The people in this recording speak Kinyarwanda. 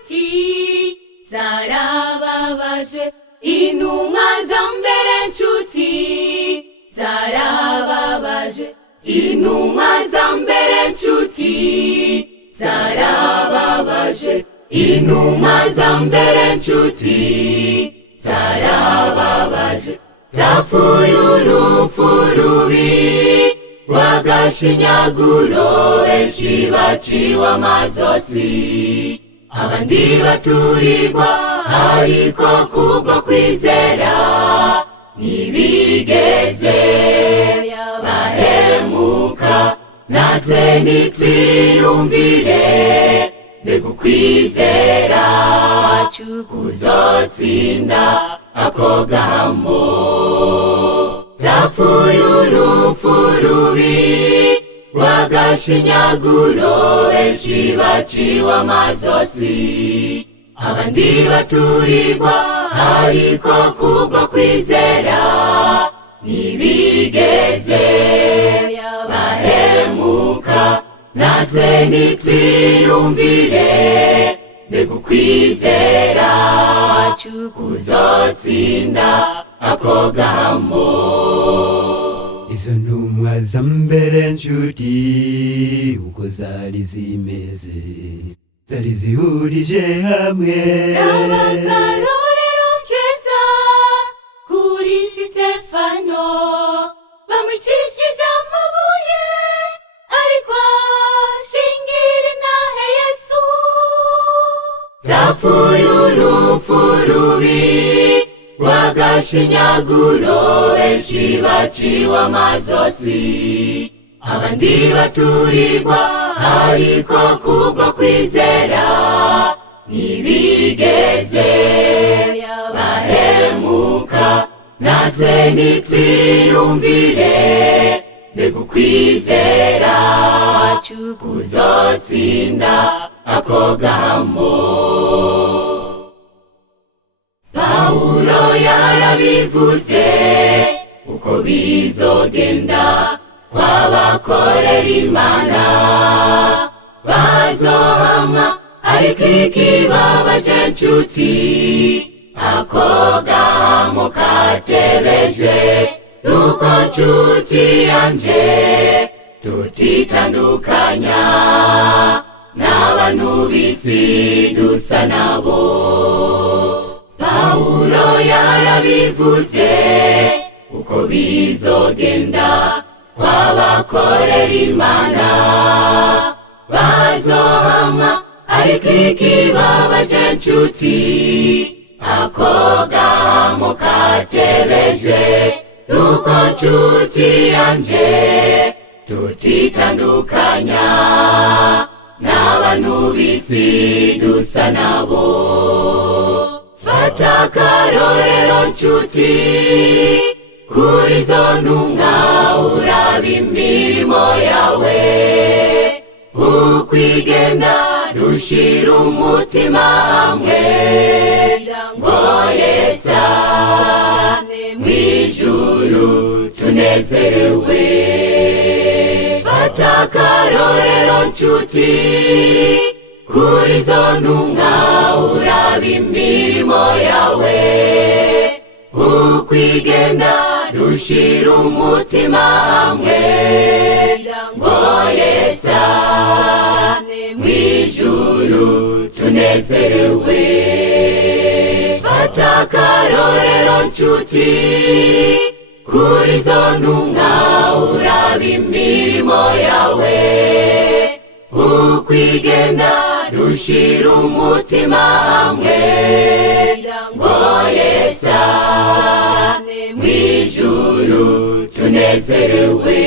nshuti zarababajwe, intumwa za mbere nshuti zarababajwe, intumwa za mbere nshuti zarababajwe, intumwa za mbere nshuti zarababajwe, zapfuye urupfu rubi rw'agashinyaguro, benshi baciwe amazosi, abandi baturirwa, ariko kubwo kwizera ntibigeze bahemuka. Natwe nitwiyumvire, mbega ukwizera kwacu kuzotsinda ako gahamo. Zapfuye urupfu rubi rw'agashinyaguro, benshi baciwe amazosi, abandi baturirwa, ariko kubwo kwizera ntibigeze bahemuka. Natwe nitwiyumvire, mbega ukwizera kwacu kuzotsinda ako gahamo. Izo ntumwa za mbere nshuti uko zari zimeze, zari zihurije hamwe, n'abakarorero keza kuri Sitefano, bamwicishije amabuye, ariko ashingira intahe Yesu. Zapfuye urupfu rubi rw'agashinyaguro, benshi baciwe amazosi, abandi baturirwa, ariko kubwo kwizera ntibigeze bahemuka. Natwe nitwiyumvire, mbega ukwizera kwacu kuzotsinda ako gahamo. Pawulo yarabivuze uko bizogenda kw'abakorera Imana, bazohamwa, ariko ikibabaje nshuti, ako gahamo katebeje, nuko nshuti yanje tutitandukanya n'abantu b'isi dusa nabo. Pawulo yarabivuze uko bizogenda kw'abakorera Imana, bazohamwa, ariko ikibabaje nshuti, ako gahamo katebeje, nuko nshuti yanje tutitandukanya n'abantu b'isi dusa nabo. Fata akarorero nshuti kuri izo ntumwa, uraba imirimo yawe, ukwigenda dushira umutima hamwe, ngo Yesu mw'ijuru tunezerewe. Fata akarorero nshuti kuri izo ntumwa, uraba imirimo yawe, ukwigenda dushira umutima hamwe, ngo Yesu mw'ijuru tunezerewe. Fata akarorero nshuti kuri izo ntumwa, uraba imirimo yawe, ukwigenda dushira umutima hamwe, ngo Yesu mw'ijuru tunezerewe.